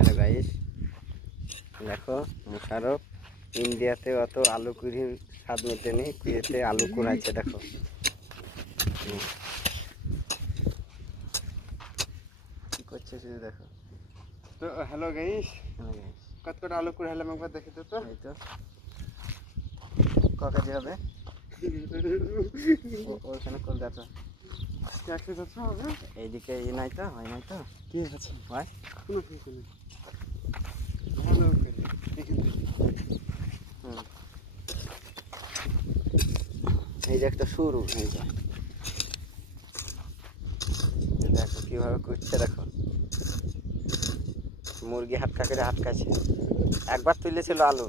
Hello guys, দেখো মোশারফ ইন্ডিয়াতে অত আলু কুড়ির স্বাদ মেটেনি, কুড়িতে আলু কুড়াইছে দেখো। কি করছে শুধু দেখো। তো হ্যালো গাইস, হ্যালো গাইস, কত কটা আলু কুড়াইলাম একবার দেখে তো। এই তো ক কেজি হবে ওইখানে কল যাচ্ছে। 100 হবে। এইদিকে ই নাই তো, হয় নাই তো, কি আছে হয় কোনো কিছু নেই। ভালো করে দেখে এই যে একটা শুরু, এই যে দেখো কিভাবে করছে দেখো। মুরগি হাটকা করে হাটকাছে। একবার তুলেছিল আলু,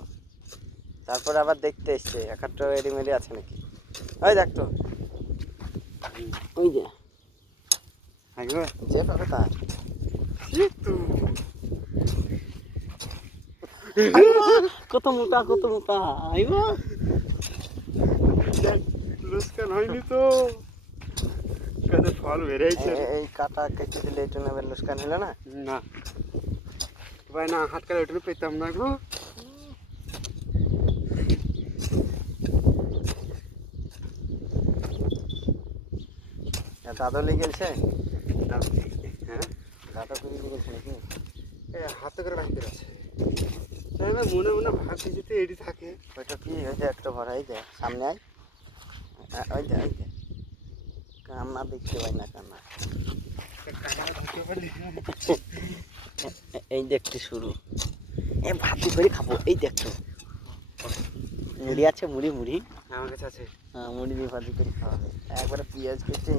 তারপরে আবার দেখতে এসছে একটা রেডিমেডি আছে নাকি। ওই দেখ তো, ওই যে একবার যে পাবে তার। কত মোটা কত মোটা, আইবা লুস্কান হয়নি তো, কত ফল বেরিয়েছে। এই কাটা কেটে দিলে একটু নেবে, লুস্কান হলো না। না ভাই, না হাত কালে ওটা পেতাম না গো। দাদা লিয়ে গেছে, হ্যাঁ, দাদা করে লিয়ে গেছে নাকি। হাতে করে রাখতে আছে। তাই না, মনে মনে ভাবছি যদি এটি থাকে। ওইটা কি, ওই যে একটা ভরা, এই যে সামনে আয়, ওই যে ওই যে কান্না দেখতে পাই না, কান্না। এই দেখতে শুরু, ভাতি করে খাবো। এই দেখতো মুড়ি আছে, মুড়ি মুড়ি আমার কাছে আছে। হ্যাঁ, মুড়ি দিয়ে ভাজি করে খাওয়া হবে। একবারে পেঁয়াজ কেটে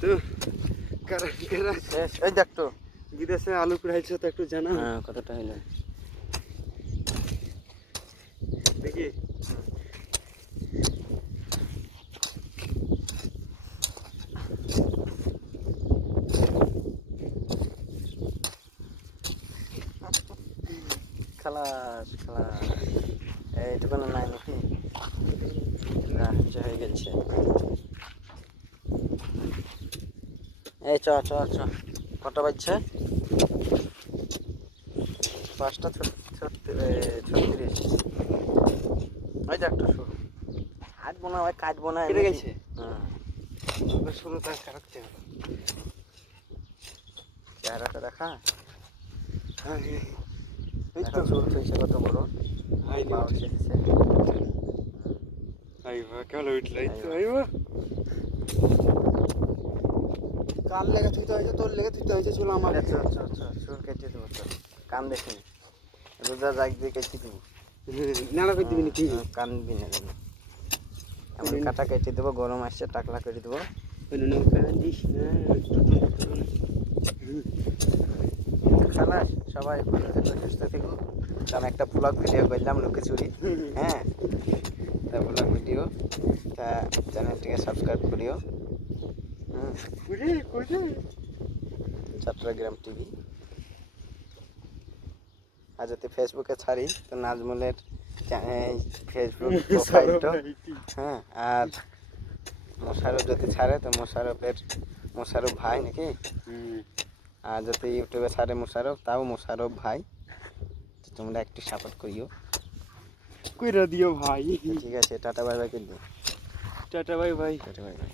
তো কারা কারা শেষ। এই দেখতো বিদেশে আলু কুড়াইছে তো একটু জানা। হ্যাঁ, কতটা হইলো দেখি খালাস খালাস। এইটুকুনো নাই নাকি, না হয়ে গেছে। এই চ চ চ, কটা বাজছে? 5টা 36। ওই যে একটা শুরু, কাটবো না ভাই, কাটবো না। কেটে গেছে। হ্যাঁ, শুরু তার কাটতে হবে। চেহারাটা দেখা, হ্যাঁ এই দেখা তো চুল থইছে কত বড়, হাই পা নিউজ। উঠেছে। আইবা কেমন উঠলো, এই তো আইবা। কান লেগে থুইতে হয়েছে, তোর লেগে থুইতে হয়েছে, চলো আমার চ চ চ, চুল কেটে দেবো তো, কান দেখিনি, রোজা জাগ দিয়ে কেটে দেবো। নাড়া করে দিবি নাকি? কানবি না কেন, এমন কাটা কেটে দেবো, গরম আসছে টাকলা করে দেবো। খালাস, সবাই ভালো থেকো, সুস্থ থেকো। আমি একটা ব্লগ ভিডিও করলাম লুকোচুরি, হ্যাঁ, তা ব্লগ ভিডিও, তা চ্যানেলটিকে সাবস্ক্রাইব করিও। চট্টগ্রাম টিভি। আর যদি ফেসবুকে ছাড়ি তো নাজমুলের ফেসবুক প্রোফাইলটা, হ্যাঁ, আর মোশারফ যদি ছাড়ে তো মোশারফ ভাই নাকি। আর যদি ইউটিউবে ছাড়ে মোশারফ, তাও মোশারফ ভাই। তো তোমরা একটু সাপোর্ট করিও, কইরা দিও ভাই। ঠিক আছে। টাটা বাই বাই করে দিও। Tata bye bye. Tata bye bye.